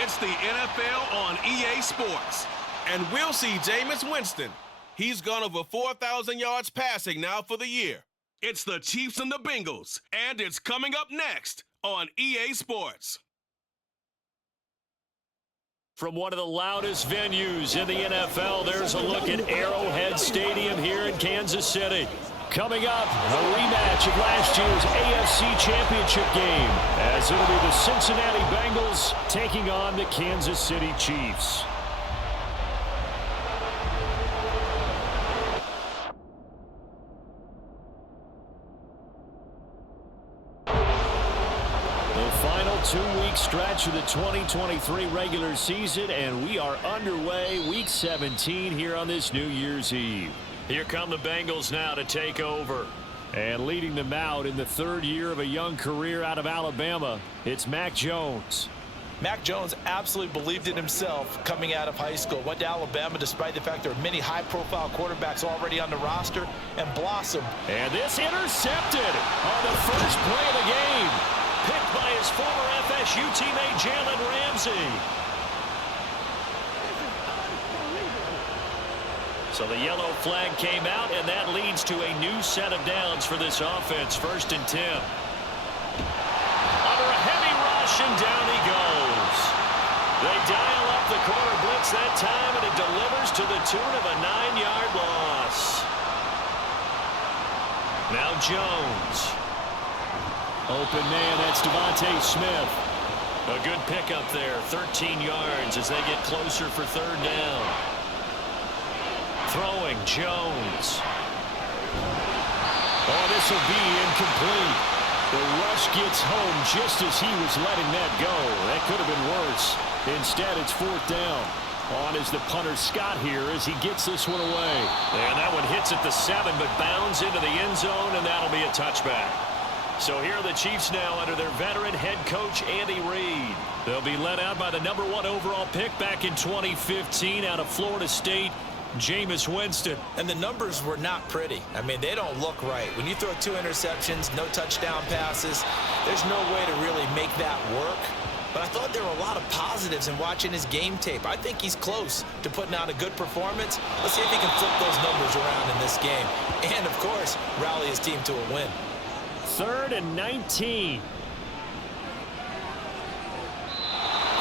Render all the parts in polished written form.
It's the NFL on EA Sports. And we'll see Jameis Winston. He's gone over 4,000 yards passing now for the year. It's the Chiefs and the Bengals, and it's coming up next on EA Sports. From one of the loudest venues in the NFL, there's a look at Arrowhead Stadium here in Kansas City. Coming up, a rematch of last year's AFC Championship game, as it'll be the Cincinnati Bengals taking on the Kansas City Chiefs. The final two-week stretch of the 2023 regular season, and we are underway week 17 here on this New Year's Eve. Here come the Bengals now to take over. And leading them out in the third year of a young career out of Alabama, it's Mac Jones. Mac Jones absolutely believed in himself coming out of high school. Went to Alabama despite the fact there are many high-profile quarterbacks already on the roster, and blossomed. And this intercepted on the first play of the game. Picked by his former FSU teammate Jalen Ramsey. So the yellow flag came out, and that leads to a new set of downs for this offense. 1st and 10. Under a heavy rush, and down he goes. They dial up the corner blitz that time, and it delivers to the tune of a 9-yard loss. Now Jones. Open man, that's Devontae Smith. A good pickup there, 13 yards as they get closer for 3rd down. Throwing, Jones. Oh, this will be incomplete. The rush gets home just as he was letting that go. That could have been worse. Instead, it's 4th down. On is the punter Scott here as he gets this one away. And that one hits at the 7, but bounds into the end zone, and that'll be a touchback. So here are the Chiefs now under their veteran head coach, Andy Reid. They'll be led out by the #1 overall pick back in 2015 out of Florida State, Jameis Winston. And the numbers were not pretty. I mean, they don't look right. When you throw 2 interceptions, no touchdown passes, there's no way to really make that work. But I thought there were a lot of positives in watching his game tape. I think he's close to putting out a good performance. Let's see if he can flip those numbers around in this game. And, of course, rally his team to a win. 3rd and 19.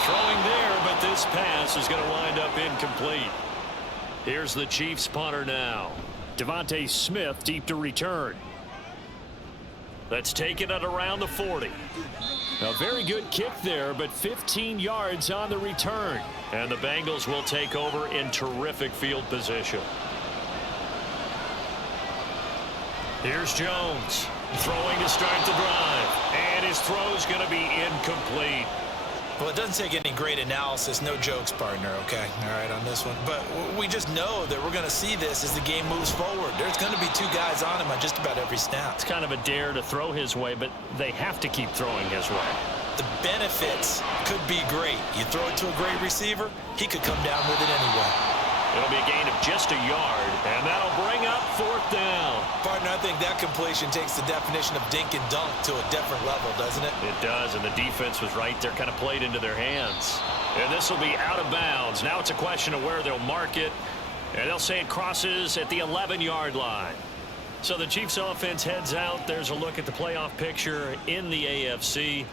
Throwing there, but this pass is going to wind up incomplete. Here's the Chiefs punter now. Devontae Smith deep to return. Let's take it at around the 40. A very good kick there, but 15 yards on the return. And the Bengals will take over in terrific field position. Here's Jones. Throwing to start the drive. And his throw's going to be incomplete. Well, it doesn't take any great analysis. No jokes, partner, okay? All right, on this one. But we just know that we're going to see this as the game moves forward. There's going to be 2 guys on him on just about every snap. It's kind of a dare to throw his way, but they have to keep throwing his way. The benefits could be great. You throw it to a great receiver, he could come down with it anyway. It'll be a gain of just a yard, and that'll bring up 4th down. Partner, I think that completion takes the definition of dink and dunk to a different level, doesn't it? It does, and the defense was right there, kind of played into their hands. And this will be out of bounds. Now it's a question of where they'll mark it, and they'll say it crosses at the 11-yard line. So the Chiefs offense heads out. There's a look at the playoff picture in the AFC.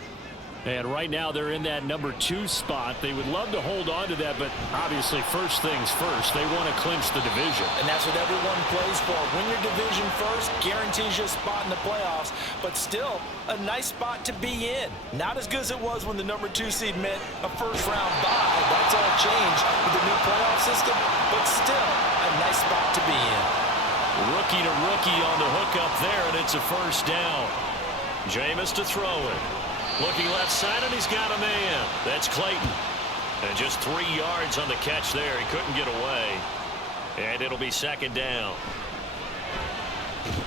And right now they're in that #2 spot. They would love to hold on to that, but obviously first things first. They want to clinch the division. And that's what everyone plays for. Win your division first, guarantees you a spot in the playoffs, but still a nice spot to be in. Not as good as it was when the #2 seed meant a first-round bye. That's all changed with the new playoff system, but still a nice spot to be in. Rookie to rookie on the hook up there, and it's a 1st down. Jameis to throw it. Looking left side, and he's got a man. That's Clayton. And just 3 yards on the catch there. He couldn't get away. And it'll be 2nd down.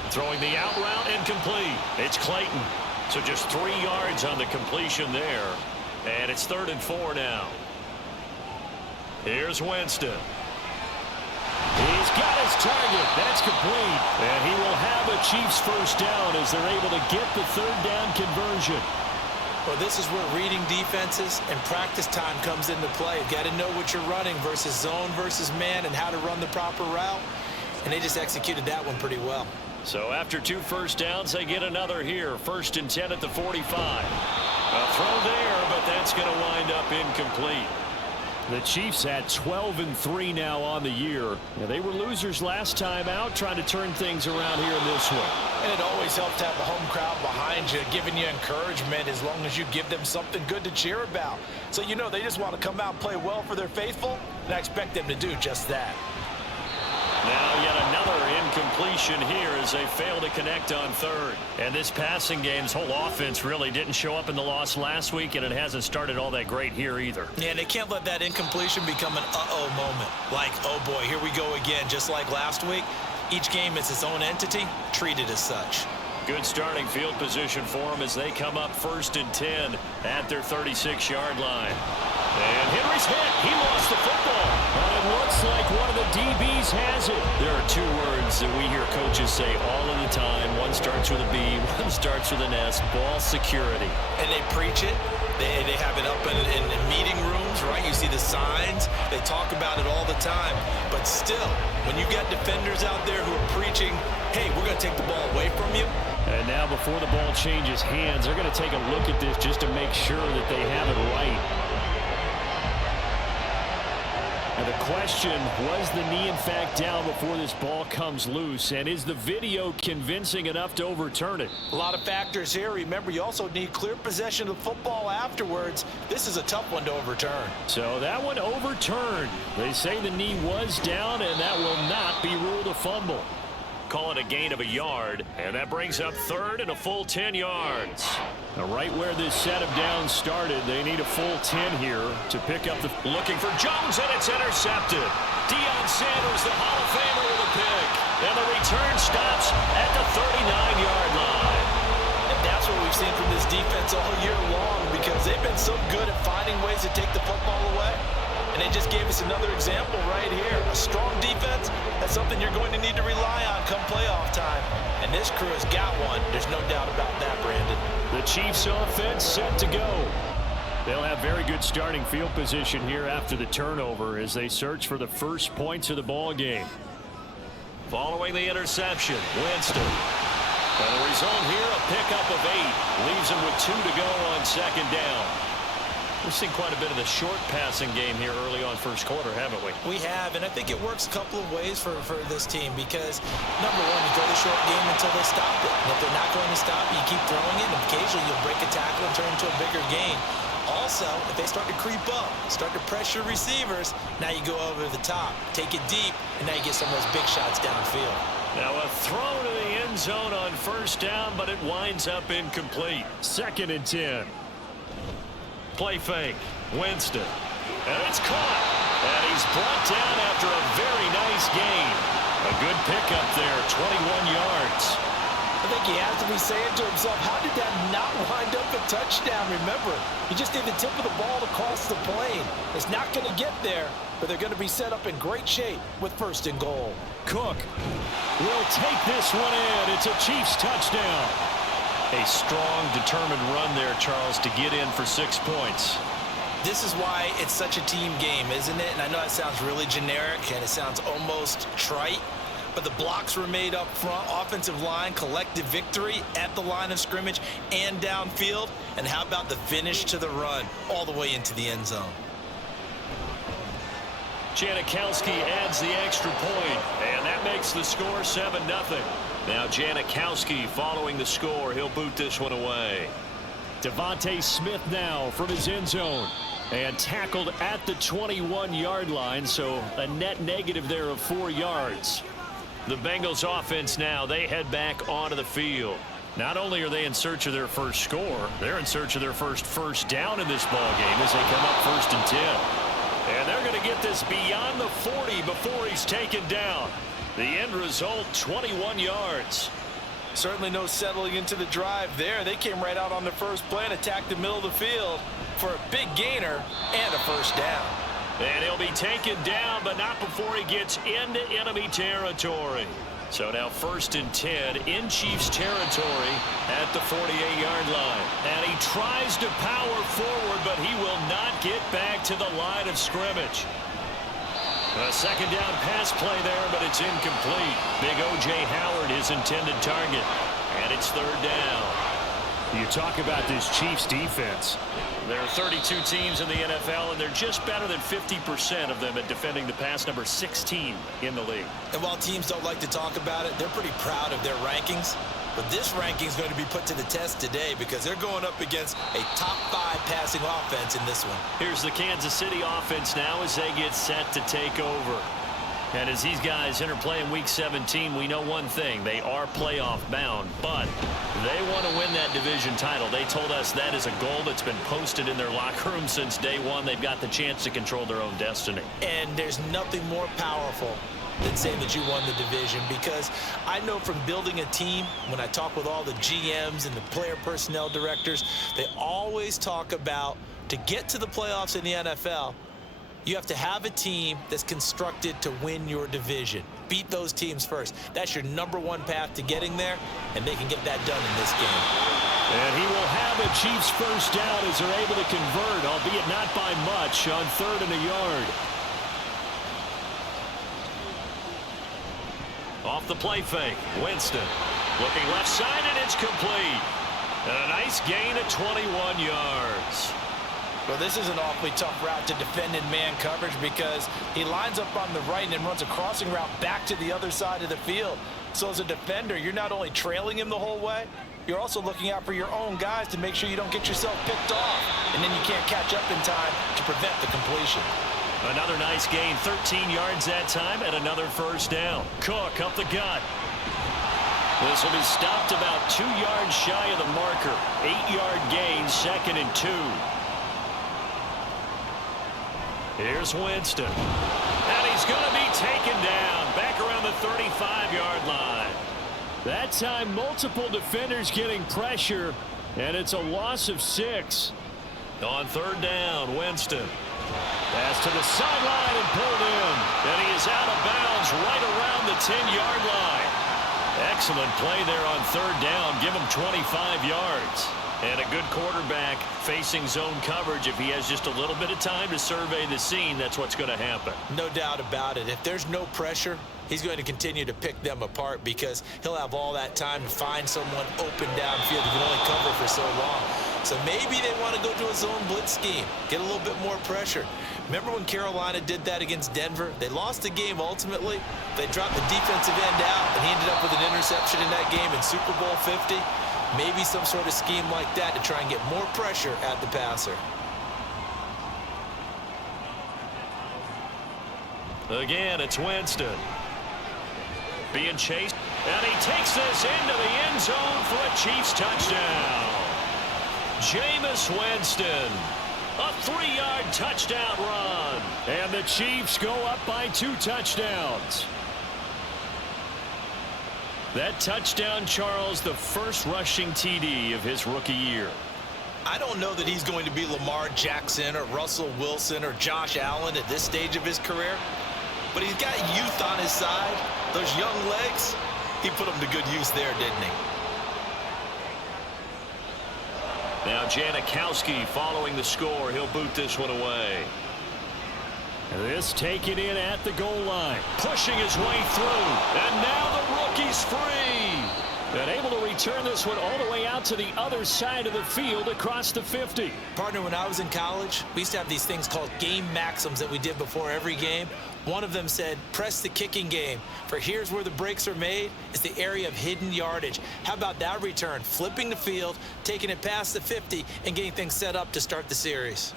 Throwing the out route, incomplete. It's Clayton. So just 3 yards on the completion there. And it's 3rd and 4 now. Here's Winston. He's got his target. That's complete. And he will have a Chiefs 1st down as they're able to get the 3rd down conversion. Well, this is where reading defenses and practice time comes into play. You've got to know what you're running versus zone versus man and how to run the proper route. And they just executed that one pretty well. So after 2 first downs, they get another here. 1st and 10 at the 45. A throw there, but that's going to wind up incomplete. The Chiefs at 12-3 now on the year. They were losers last time out, trying to turn things around here in this one. And it always helps to have the home crowd behind you, giving you encouragement as long as you give them something good to cheer about. So you know they just want to come out and play well for their faithful, and I expect them to do just that. Now yet another incompletion here as they fail to connect on 3rd. And this passing game's whole offense really didn't show up in the loss last week, and it hasn't started all that great here either. Yeah, and they can't let that incompletion become an uh-oh moment. Like, oh boy, here we go again, just like last week. Each game is its own entity, treated as such. Good starting field position for them as they come up 1st and 10 at their 36-yard line. And Henry's hit. He lost the football. And it looks like one of the DBs has it. There are 2 words that we hear coaches say all of the time. One starts with a B, one starts with an S. Ball security. And they preach it. They have it up in meeting rooms, right? You see the signs. They talk about it all the time. But still, when you got defenders out there who are preaching, hey, we're going to take the ball away from you. And now before the ball changes hands, they're going to take a look at this just to make sure that they have it right. And the question, was the knee in fact down before this ball comes loose? And is the video convincing enough to overturn it? A lot of factors here. Remember, you also need clear possession of the football afterwards. This is a tough one to overturn. So that one overturned. They say the knee was down, and that will not be ruled a fumble. Call it a gain of a yard, and that brings up 3rd and a full 10 yards. Now right where this set of downs started, they need a full 10 here to pick up the... Looking for Jones, and it's intercepted. Deion Sanders, the Hall of Famer, with a pick. And the return stops at the 39-yard line. And that's what we've seen from this defense all year long, because they've been so good at finding ways to take the football away. And they just gave us another example right here. A strong defense, that's something you're going to need to rely on come playoff time. And this crew has got one. There's no doubt about that, Brandon. The Chiefs offense set to go. They'll have very good starting field position here after the turnover as they search for the first points of the ball game. Following the interception, Winston. And the result here, a pickup of 8. Leaves him with 2 to go on 2nd down. We've seen quite a bit of the short passing game here early on first quarter, haven't we? We have, and I think it works a couple of ways for this team because, number one, you throw the short game until they stop it. And if they're not going to stop it, you keep throwing it, and occasionally you'll break a tackle and turn into a bigger gain. Also, if they start to creep up, start to pressure receivers, now you go over the top, take it deep, and now you get some of those big shots downfield. Now a throw to the end zone on 1st down, but it winds up incomplete. 2nd and 10. Play fake. Winston. And it's caught. And he's brought down after a very nice gain. A good pickup there, 21 yards. I think he has to be saying to himself, how did that not wind up a touchdown? Remember, you just need the tip of the ball to cross the plane. It's not going to get there, but they're going to be set up in great shape with 1st and goal. Cook will take this one in. It's a Chiefs touchdown. A strong, determined run there, Charles, to get in for 6 points. This is why it's such a team game, isn't it? And I know that sounds really generic, and it sounds almost trite, but the blocks were made up front, offensive line, collective victory at the line of scrimmage and downfield. And how about the finish to the run all the way into the end zone? Janikowski adds the extra point, and that makes the score 7-0. Now Janikowski following the score. He'll boot this one away. Devontae Smith now from his end zone. And tackled at the 21-yard line, so a net negative there of 4 yards. The Bengals offense now, they head back onto the field. Not only are they in search of their first score, they're in search of their first down in this ball game as they come up 1st and 10. And they're going to get this beyond the 40 before he's taken down. The end result, 21 yards. Certainly no settling into the drive there. They came right out on the first play and attacked the middle of the field for a big gainer and a 1st down. And he'll be taken down, but not before he gets into enemy territory. So now 1st and 10 in Chiefs territory at the 48-yard line. And he tries to power forward, but he will not get back to the line of scrimmage. A 2nd down pass play there, but it's incomplete. Big O.J. Howard, his intended target. And it's 3rd down. You talk about this Chiefs defense. There are 32 teams in the NFL, and they're just better than 50% of them at defending the pass, number 16 in the league. And while teams don't like to talk about it, they're pretty proud of their rankings. But this ranking is going to be put to the test today because they're going up against a top 5 passing offense in this one. Here's the Kansas City offense now as they get set to take over. And as these guys interplay in Week 17, we know one thing. They are playoff bound, but they want to win that division title. They told us that is a goal that's been posted in their locker room since day one. They've got the chance to control their own destiny. And there's nothing more powerful than saying that you won the division, because I know from building a team, when I talk with all the GMs and the player personnel directors, they always talk about, to get to the playoffs in the NFL, you have to have a team that's constructed to win your division. Beat those teams first. That's your #1 path to getting there, and they can get that done in this game. And he will have a Chiefs 1st down as they're able to convert, albeit not by much, on 3rd and a yard. Off the play fake, Winston looking left side, and it's complete. And a nice gain of 21 yards. Well, this is an awfully tough route to defend in man coverage because he lines up on the right and then runs a crossing route back to the other side of the field. So as a defender, you're not only trailing him the whole way, you're also looking out for your own guys to make sure you don't get yourself picked off. And then you can't catch up in time to prevent the completion. Another nice gain, 13 yards that time, and another 1st down. Cook up the gut. This will be stopped about 2 yards shy of the marker. 8-yard gain, 2nd and 2. Here's Winston. And he's going to be taken down back around the 35-yard line. That time, multiple defenders getting pressure, and it's a loss of 6. On 3rd down, Winston. Pass to the sideline and pulled in. And he is out of bounds right around the 10-yard line. Excellent play there on 3rd down. Give him 25 yards. And a good quarterback facing zone coverage. If he has just a little bit of time to survey the scene, that's what's going to happen. No doubt about it. If there's no pressure, he's going to continue to pick them apart because he'll have all that time to find someone open downfield. He can only cover for so long. So maybe they want to go to a zone blitz scheme, get a little bit more pressure. Remember when Carolina did that against Denver? They lost the game ultimately. They dropped the defensive end out, and he ended up with an interception in that game in Super Bowl 50. Maybe some sort of scheme like that to try and get more pressure at the passer. Again, it's Winston. Being chased. And he takes this into the end zone for a Chiefs touchdown. Jameis Winston. A 3-yard touchdown run. And the Chiefs go up by 2 touchdowns. That touchdown, Charles, the first rushing TD of his rookie year. I don't know that he's going to be Lamar Jackson or Russell Wilson or Josh Allen at this stage of his career, but he's got youth on his side. Those young legs, he put them to good use there, didn't he? Now Janikowski following the score. He'll boot this one away. This taken in at the goal line, pushing his way through, and now the rookie's free. And able to return this one all the way out to the other side of the field across the 50. Partner, when I was in college, we used to have these things called game maxims that we did before every game. One of them said, press the kicking game, for here's where the breaks are made. It's the area of hidden yardage. How about that return? Flipping the field, taking it past the 50, and getting things set up to start the series.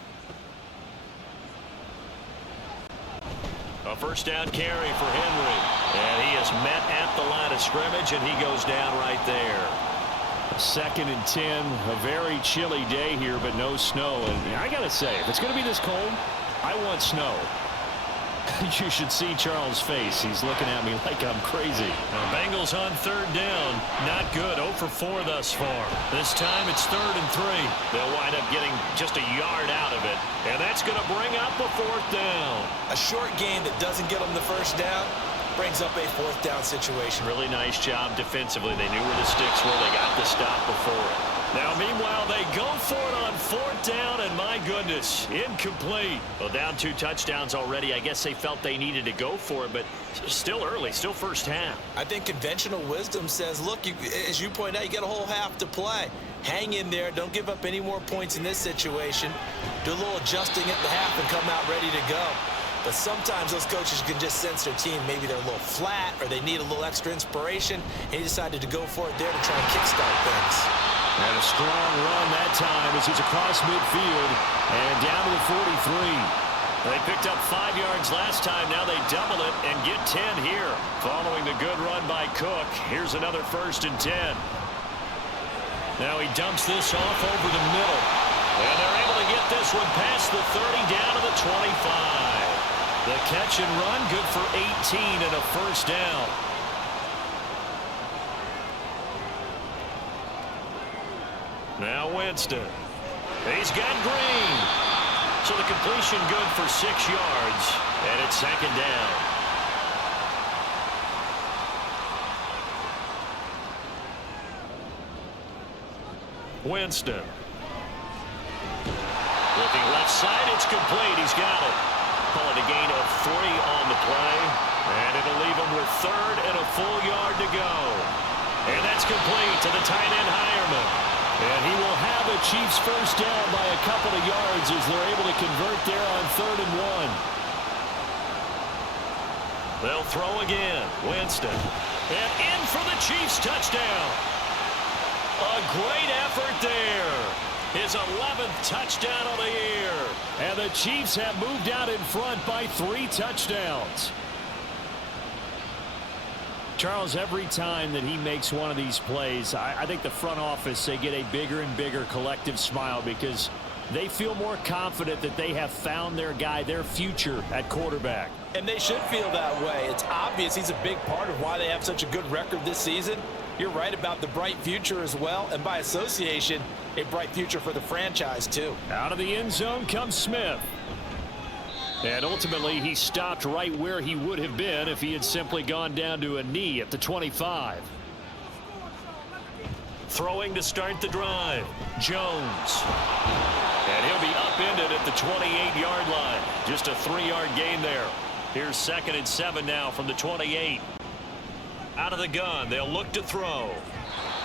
A 1st down carry for Henry. And he is met at the line of scrimmage, and he goes down right there. 2nd and 10. A very chilly day here, but no snow. And I got to say, if it's going to be this cold, I want snow. You should see Charles' face. He's looking at me like I'm crazy. The Bengals on 3rd down. Not good. 0 for 4 thus far. This time it's 3rd and 3. They'll wind up getting just a yard out of it. And that's going to bring up a 4th down. A short gain that doesn't get them the 1st down brings up a 4th down situation. Really nice job defensively. They knew where the sticks were. They got the stop before it. Now, meanwhile, they go for it on 4th down, and my goodness, incomplete. Well, down 2 touchdowns already. I guess they felt they needed to go for it, but still early, still first half. I think conventional wisdom says, look, as you point out, you got a whole half to play. Hang in there. Don't give up any more points in this situation. Do a little adjusting at the half and come out ready to go. But sometimes those coaches can just sense their team. Maybe they're a little flat or they need a little extra inspiration. And he decided to go for it there to try and kickstart things. And a strong run that time as he's across midfield and down to the 43. They picked up 5 yards last time. Now they double it and get 10 here. Following the good run by Cook, here's another 1st and 10. Now he dumps this off over the middle. And they're able to get this one past the 30 down to the 25. The catch and run, good for 18 and a 1st down. Now Winston. He's got Green. So the completion good for 6 yards. And it's 2nd down. Winston. Looking left side, it's complete. He's got it. Call it a gain of 3 on the play. And it'll leave him with 3rd and a full yard to go. And that's complete to the tight end Hireman. And he will have a Chiefs 1st down by a couple of yards as they're able to convert there on 3rd and 1. They'll throw again. Winston. And in for the Chiefs touchdown. A great effort there. His 11th touchdown of the year. And the Chiefs have moved out in front by 3 touchdowns. Charles, every time that he makes one of these plays, I think the front office, they get a bigger and bigger collective smile because they feel more confident that they have found their guy, their future at quarterback. And they should feel that way. It's obvious he's a big part of why they have such a good record this season. You're right about the bright future as well, and by association, a bright future for the franchise too. Out of the end zone comes Smith. And ultimately, he stopped right where he would have been if he had simply gone down to a knee at the 25. Throwing to start the drive, Jones. And he'll be upended at the 28-yard line. Just a 3-yard gain there. Here's 2nd and 7 now from the 28. Out of the gun, they'll look to throw.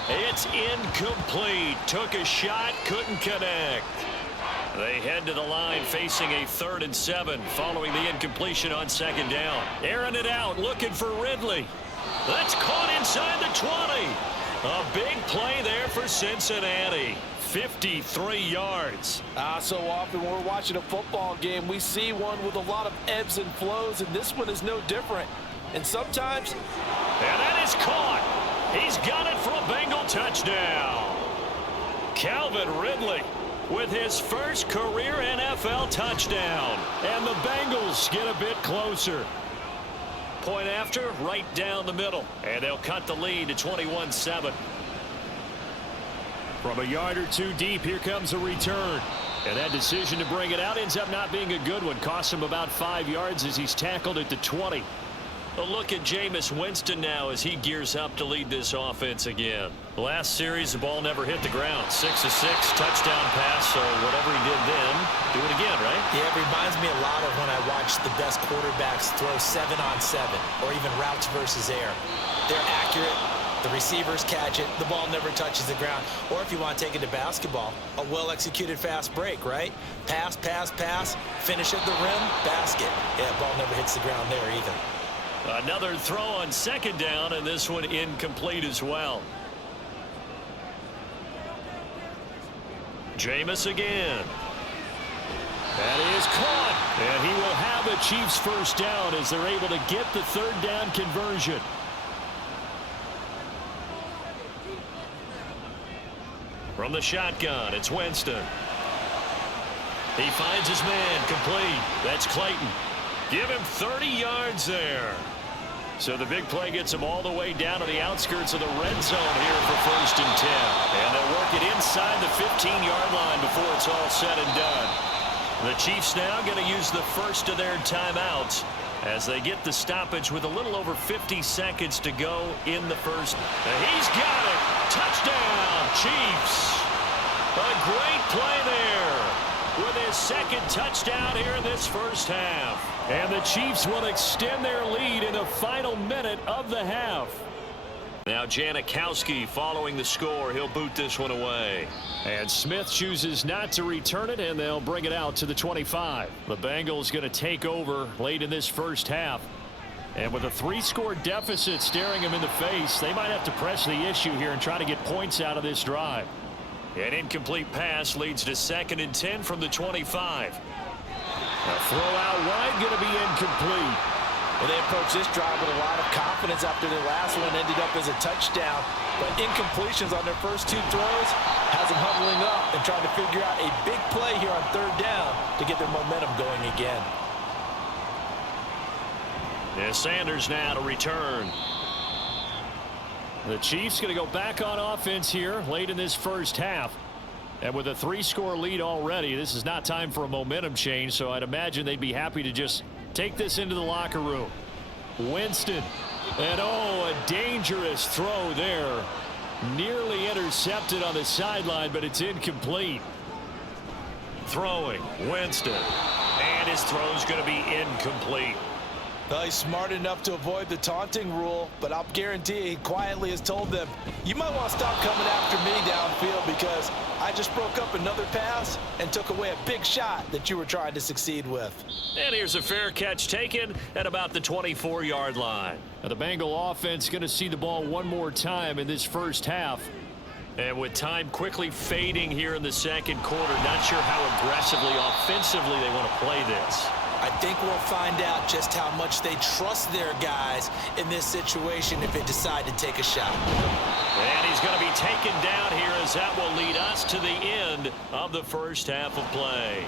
It's incomplete. Took a shot, couldn't connect. They head to the line facing a 3rd and 7 following the incompletion on 2nd down. Airing it out, looking for Ridley. That's caught inside the 20. A big play there for Cincinnati. 53 yards. So often when we're watching a football game, we see one with a lot of ebbs and flows, and this one is no different. And sometimes... And that is caught. He's got it for a Bengal touchdown. Calvin Ridley with his first career NFL touchdown. And the Bengals get a bit closer. Point after, right down the middle. And they'll cut the lead to 21-7. From a yard or 2 deep, here comes a return. And that decision to bring it out ends up not being a good one. Costs him about 5 yards as he's tackled at the 20. A look at Jameis Winston now as he gears up to lead this offense again. Last series, the ball never hit the ground. 6 of 6, touchdown pass, so whatever he did then, do it again, right? Yeah, it reminds me a lot of when I watched the best quarterbacks throw 7-on-7 or even routes versus air. They're accurate. The receivers catch it. The ball never touches the ground. Or if you want to take it to basketball, a well-executed fast break, right? Pass, pass, pass, finish at the rim, basket. Yeah, ball never hits the ground there either. Another throw on 2nd down, and this one incomplete as well. Jameis again. That is caught. And he will have a Chiefs 1st down as they're able to get the 3rd down conversion. From the shotgun, it's Winston. He finds his man, complete. That's Clayton. Give him 30 yards there. So the big play gets him all the way down to the outskirts of the red zone here for 1st and 10. And they'll work it inside the 15-yard line before it's all said and done. The Chiefs now going to use the first of their timeouts as they get the stoppage with a little over 50 seconds to go in the first. And he's got it. Touchdown, Chiefs. A great play there with his second touchdown here in this first half. And the Chiefs will extend their lead in the final minute of the half. Now Janikowski following the score. He'll boot this one away. And Smith chooses not to return it, and they'll bring it out to the 25. The Bengals going to take over late in this first half. And with a 3-score deficit staring them in the face, they might have to press the issue here and try to get points out of this drive. An incomplete pass leads to 2nd and 10 from the 25. A throw out wide going to be incomplete. Well, they approached this drive with a lot of confidence after their last one ended up as a touchdown. But incompletions on their first 2 throws has them huddling up and trying to figure out a big play here on 3rd down to get their momentum going again. Yeah, Sanders now to return. The Chiefs going to go back on offense here late in this first half. And with a 3-score lead already, this is not time for a momentum change, so I'd imagine they'd be happy to just take this into the locker room. Winston. And oh, a dangerous throw there. Nearly intercepted on the sideline, but it's incomplete. Throwing. Winston. And his throw's going to be incomplete. Well, he's smart enough to avoid the taunting rule, but I'll guarantee he quietly has told them, you might want to stop coming after me downfield because I just broke up another pass and took away a big shot that you were trying to succeed with. And here's a fair catch taken at about the 24-yard line. Now the Bengal offense going to see the ball one more time in this first half. And with time quickly fading here in the second quarter, not sure how aggressively, offensively they want to play this. I think we'll find out just how much they trust their guys in this situation if they decide to take a shot. And he's going to be taken down here as that will lead us to the end of the first half of play.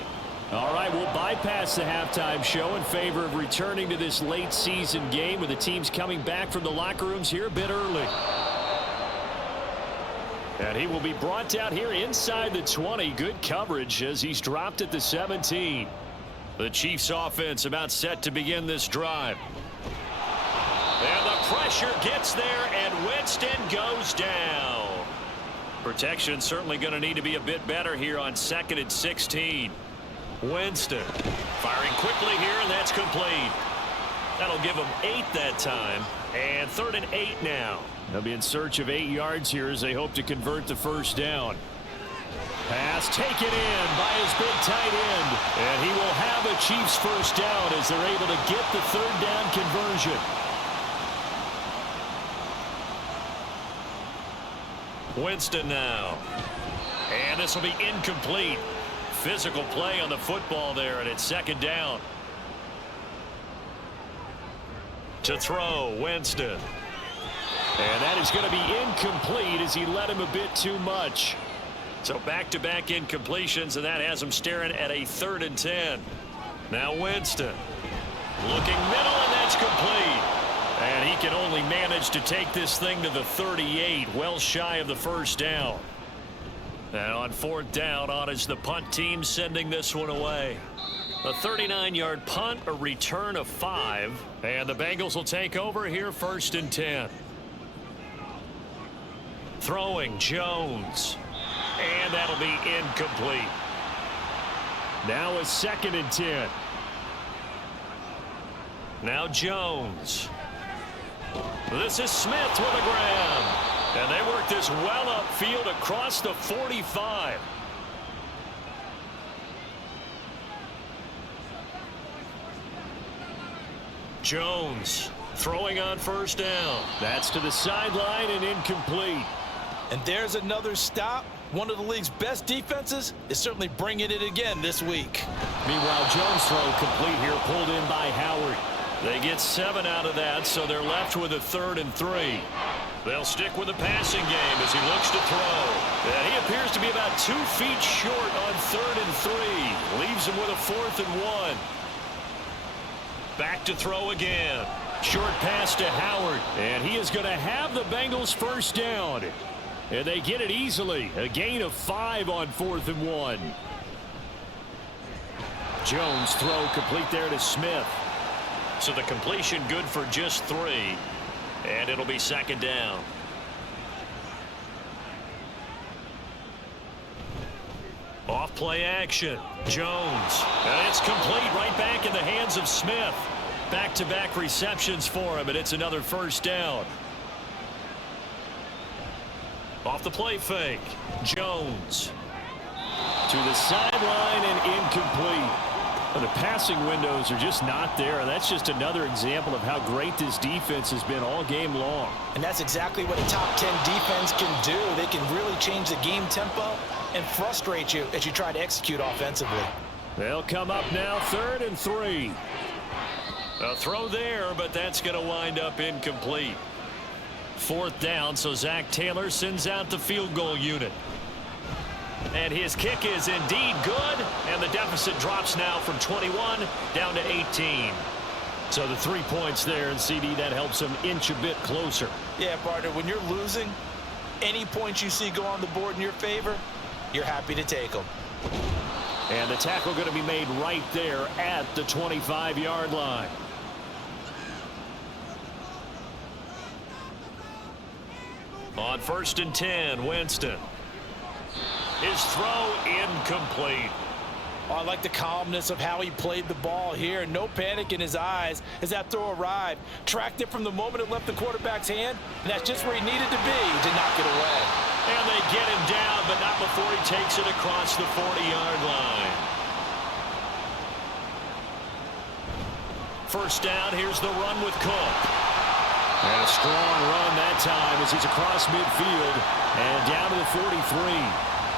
All right, we'll bypass the halftime show in favor of returning to this late season game with the teams coming back from the locker rooms here a bit early. And he will be brought down here inside the 20. Good coverage as he's dropped at the 17. The Chiefs offense about set to begin this drive. And the pressure gets there, and Winston goes down. Protection certainly going to need to be a bit better here on 2nd and 16. Winston firing quickly here, and that's complete. That'll give them 8 that time. And 3rd and 8 now. They'll be in search of 8 yards here as they hope to convert the first down. Pass taken in by his big tight end. And he will have a Chiefs first down as they're able to get the 3rd down conversion. Winston now. And this will be incomplete. Physical play on the football there, and it's 2nd down. To throw, Winston. And that is going to be incomplete as he led him a bit too much. So back-to-back incompletions, and that has him staring at a 3rd and 10. Now Winston looking middle, and that's complete. And he can only manage to take this thing to the 38, well shy of the first down. And on 4th down, on is the punt team sending this one away. A 39-yard punt, a return of 5. And the Bengals will take over here 1st and 10. Throwing, Jones. And that'll be incomplete. Now a 2nd and 10. Now Jones. This is Smith with a grab. And they work this well upfield across the 45. Jones throwing on 1st down. That's to the sideline and incomplete. And there's another stop. One of the league's best defenses is certainly bringing it again this week. Meanwhile, Jones' throw complete here, pulled in by Howard. They get 7 out of that, so they're left with a 3rd and 3. They'll stick with the passing game as he looks to throw. And he appears to be about 2 feet short on 3rd and 3. Leaves him with a 4th and 1. Back to throw again. Short pass to Howard. And he is going to have the Bengals first down. And they get it easily. A gain of 5 on 4th and 1. Jones throw complete there to Smith. So the completion good for just 3. And it'll be second down. Off play action. Jones. And it's complete right back in the hands of Smith. Back-to-back receptions for him, and it's another first down. Off the play fake. Jones. To the sideline and incomplete. The passing windows are just not there, and that's just another example of how great this defense has been all game long. And that's exactly what a top 10 defense can do. They can really change the game tempo and frustrate you as you try to execute offensively. They'll come up now 3rd and 3. A throw there, but that's going to wind up incomplete. 4th down, so Zach Taylor sends out the field goal unit. And his kick is indeed good, and the deficit drops now from 21 down to 18. So the 3 points there, and CD, that helps them inch a bit closer. Yeah, partner, when you're losing, any points you see go on the board in your favor, you're happy to take them. And the tackle going to be made right there at the 25-yard line. On 1st and 10, Winston. His throw incomplete. Oh, I like the calmness of how he played the ball here. No panic in his eyes as that throw arrived. Tracked it from the moment it left the quarterback's hand, and that's just where he needed to be to knock it away. And they get him down, but not before he takes it across the 40-yard line. First down, here's the run with Cook. And a strong run that time as he's across midfield and down to the 43.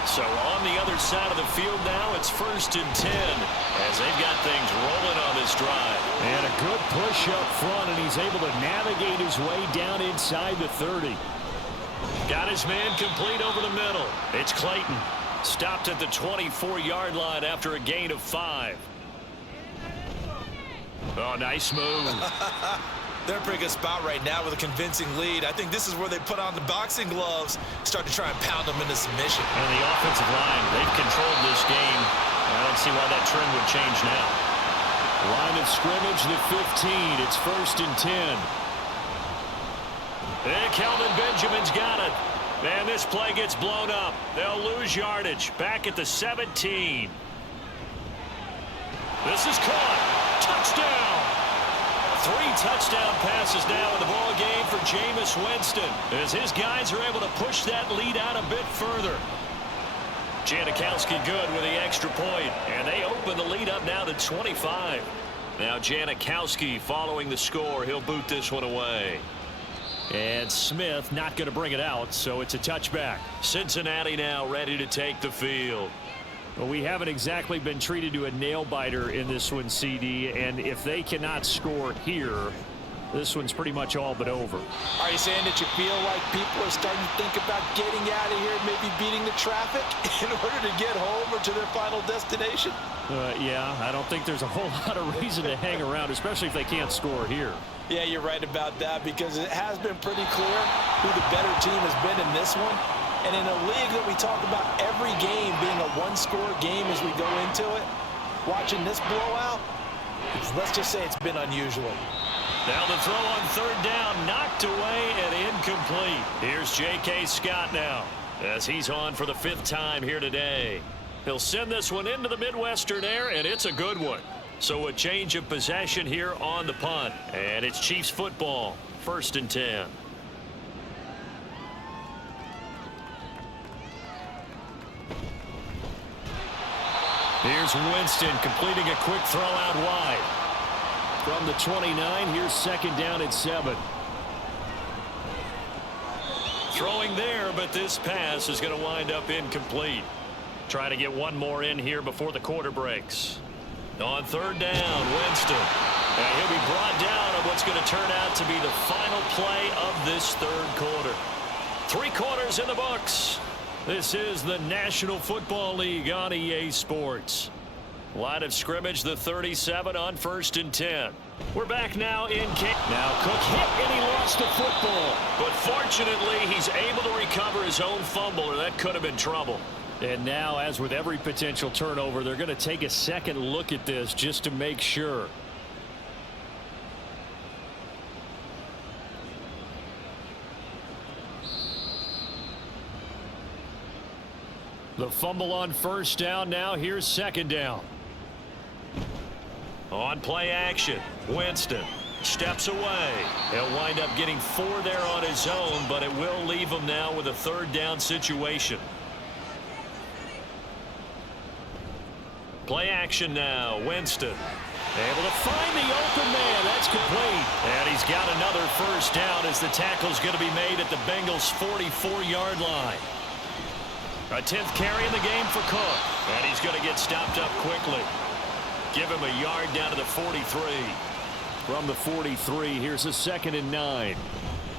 So on the other side of the field now, it's 1st and 10 as they've got things rolling on this drive. And a good push up front, and he's able to navigate his way down inside the 30. Got his man complete over the middle. It's Clayton. Stopped at the 24-yard line after a gain of 5. Oh, nice move. They're in a pretty good spot right now with a convincing lead. I think this is where they put on the boxing gloves, start to try and pound them into submission. And the offensive line, they've controlled this game. I don't see why that trend would change now. Line of scrimmage, the 15. It's 1st and 10. And Kelvin Benjamin's got it. Man, this play gets blown up. They'll lose yardage. Back at the 17. This is caught. Touchdown. 3 touchdown passes now in the ball game for Jameis Winston as his guys are able to push that lead out a bit further. Janikowski good with the extra point, and they open the lead up now to 25. Now Janikowski following the score. He'll boot this one away. And Smith not going to bring it out, so it's a touchback. Cincinnati now ready to take the field. Well, we haven't exactly been treated to a nail-biter in this one, CD, and if they cannot score here, this one's pretty much all but over. Are you saying that you feel like people are starting to think about getting out of here, maybe beating the traffic in order to get home or to their final destination? Yeah, I don't think there's a whole lot of reason to hang around, especially if they can't score here. Yeah, you're right about that because it has been pretty clear who the better team has been in this one. And in a league that we talk about every game being a one-score game as we go into it, watching this blowout, let's just say it's been unusual. Now the throw on 3rd down, knocked away and incomplete. Here's J.K. Scott now as he's on for the 5th time here today. He'll send this one into the Midwestern air, and it's a good one. So a change of possession here on the punt. And it's Chiefs football, 1st and 10. Here's Winston completing a quick throw out wide. From the 29, here's 2nd down at 7. Throwing there, but this pass is going to wind up incomplete. Trying to get one more in here before the quarter breaks. On 3rd down, Winston. And he'll be brought down on what's going to turn out to be the final play of this 3rd quarter. 3 quarters in the books. This is the National Football League on EA Sports. Line of scrimmage, the 37 on 1st and 10. We're back now in camp. Now Cook hit and he lost the football. But fortunately, he's able to recover his own fumble, or that could have been trouble. And now, as with every potential turnover, they're going to take a second look at this just to make sure. The fumble on first down. Now here's second down. On play action, Winston steps away. He'll wind up getting 4 there on his own, but it will leave him now with a third down situation. Play action now, Winston. Able to find the open man. That's complete. And he's got another first down as the tackle's going to be made at the Bengals' 44-yard line. A 10th carry in the game for Cook. And he's going to get stopped up quickly. Give him a yard down to the 43. From the 43, here's a 2nd and 9.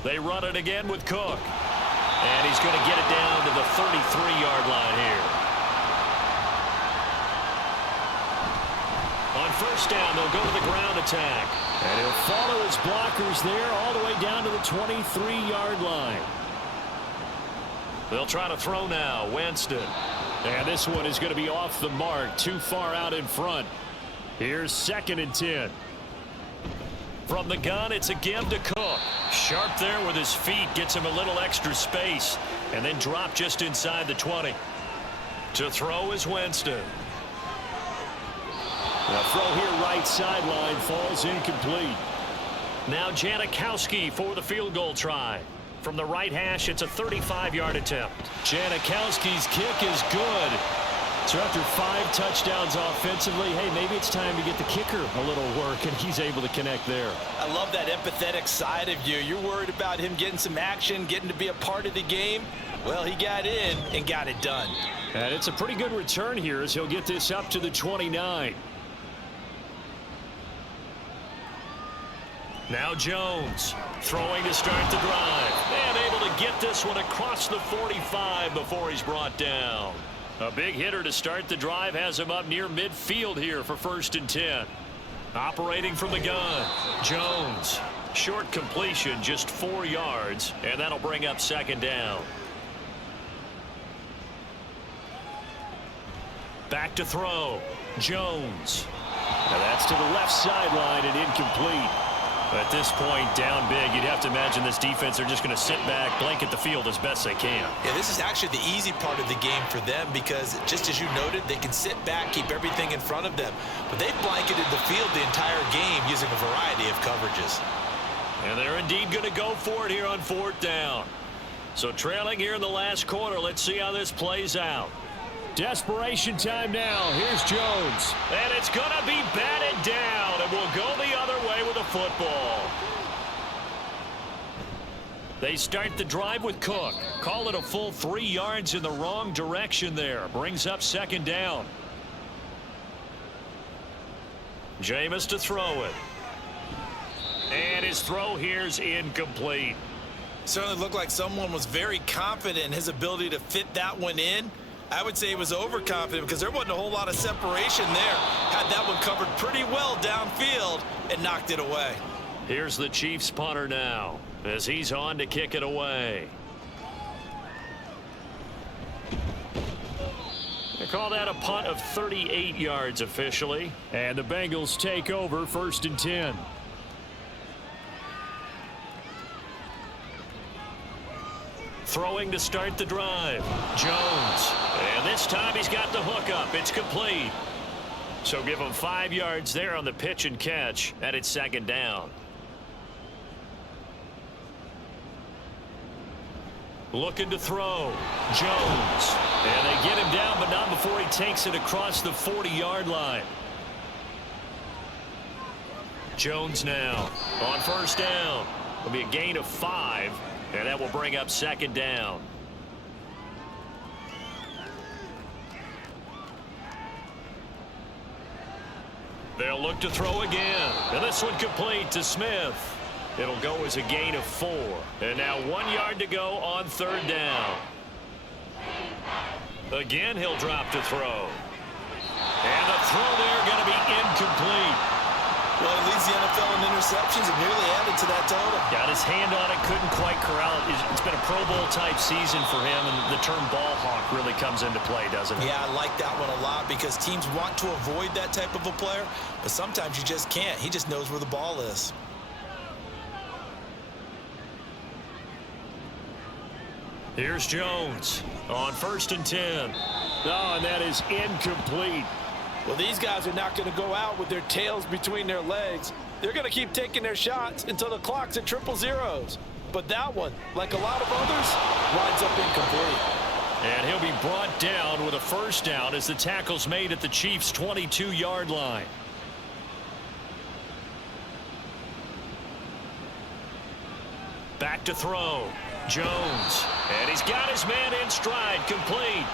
They run it again with Cook. And he's going to get it down to the 33-yard line here. On first down, they'll go to the ground attack. And he'll follow his blockers there all the way down to the 23-yard line. They'll try to throw now, Winston. And this one is going to be off the mark, too far out in front. Here's 2nd and 10. From the gun, it's a give to Cook. Sharp there with his feet, gets him a little extra space, and then drop just inside the 20. To throw is Winston. The throw here right sideline falls incomplete. Now Janikowski for the field goal try. From the right hash, it's a 35-yard attempt. Janikowski's kick is good. So after 5 touchdowns offensively, hey, maybe it's time to get the kicker a little work, and he's able to connect there. I love that empathetic side of you. You're worried about him getting some action, getting to be a part of the game. Well, he got in and got it done. And it's a pretty good return here as he'll get this up to the 29. Now Jones throwing to start the drive. And able to get this one across the 45 before he's brought down. A big hitter to start the drive has him up near midfield here for 1st and 10. Operating from the gun, Jones. Short completion, just 4 yards, and that'll bring up 2nd down. Back to throw, Jones. Now that's to the left sideline and incomplete. At this point, down big, you'd have to imagine this defense are just going to sit back, blanket the field as best they can. Yeah, this is actually the easy part of the game for them because, just as you noted, they can sit back, keep everything in front of them. But they've blanketed the field the entire game using a variety of coverages. And they're indeed going to go for it here on 4th down. So trailing here in the last quarter, let's see how this plays out. Desperation time now. Here's Jones. And it's going to be batted down, and we'll go the other way with the football. They start the drive with Cook. Call it a full 3 yards in the wrong direction there. Brings up 2nd down. Jameis to throw it. And his throw here's incomplete. Certainly looked like someone was very confident in his ability to fit that one in. I would say he was overconfident because there wasn't a whole lot of separation there. Had that one covered pretty well downfield and knocked it away. Here's the Chiefs punter now as he's on to kick it away. They call that a punt of 38 yards officially. And the Bengals take over 1st and 10. Throwing to start the drive. Jones. And this time he's got the hook up. It's complete. So give him 5 yards there on the pitch and catch. And it's 2nd down. Looking to throw. Jones. And they get him down, but not before he takes it across the 40-yard line. Jones now on 1st down. It'll be a gain of 5. And that will bring up 2nd down. They'll look to throw again. And this one complete to Smith. It'll go as a gain of 4. And now 1 yard to go on 3rd down. Again, he'll drop to throw. And the throw there going to be incomplete. Well, he leads the NFL in interceptions and nearly added to that total. Got his hand on it, couldn't quite corral it. It's been a Pro Bowl-type season for him, and the term ball hawk really comes into play, doesn't it? Yeah, I like that one a lot because teams want to avoid that type of a player, but sometimes you just can't. He just knows where the ball is. Here's Jones on 1st and 10. Oh, and that is incomplete. Well, these guys are not going to go out with their tails between their legs. They're going to keep taking their shots until the clock's at triple zeros. But that one, like a lot of others, winds up incomplete. And he'll be brought down with a first down as the tackle's made at the Chiefs' 22-yard line. Back to throw. Jones. And he's got his man in stride, complete.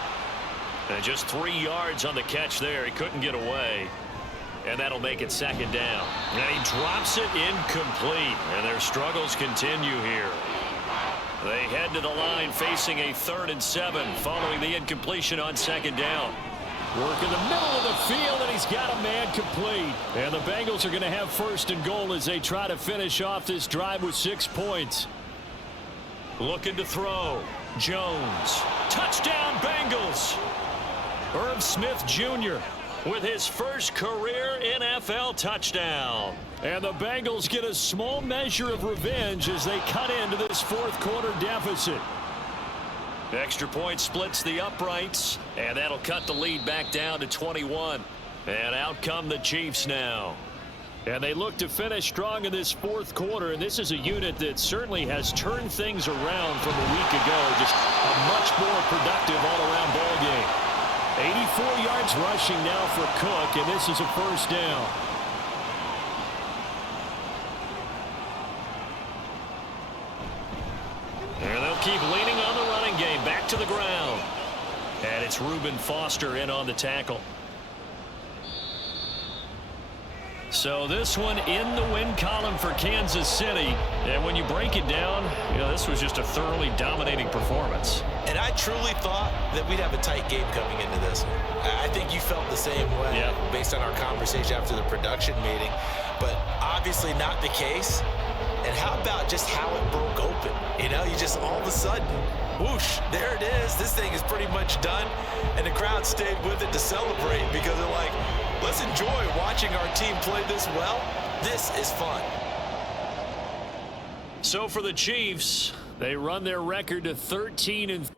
And just 3 yards on the catch there. He couldn't get away. And that'll make it second down. And he drops it incomplete. And their struggles continue here. They head to the line facing a 3rd and 7 following the incompletion on second down. Work in the middle of the field, and he's got a man complete. And the Bengals are going to have 1st and goal as they try to finish off this drive with 6 points. Looking to throw. Jones. Touchdown, Bengals. Irv Smith Jr. with his first career NFL touchdown. And the Bengals get a small measure of revenge as they cut into this 4th quarter deficit. Extra point splits the uprights, and that'll cut the lead back down to 21. And out come the Chiefs now. And they look to finish strong in this 4th quarter, and this is a unit that certainly has turned things around from a week ago. Just a much more productive all-around ball game. 84 yards rushing now for Cook, and this is a first down. And they'll keep leaning on the running game. Back to the ground. And it's Reuben Foster in on the tackle. So this one in the win column for Kansas City. And when you break it down, this was just a thoroughly dominating performance. And I truly thought that we'd have a tight game coming into this one. I think you felt the same way based on our conversation after the production meeting. But obviously not the case. And how about just how it broke open? You just all of a sudden, whoosh, there it is. This thing is pretty much done. And the crowd stayed with it to celebrate because they're like, let's enjoy watching our team play this well. This is fun. So for the Chiefs, they run their record to 13-3.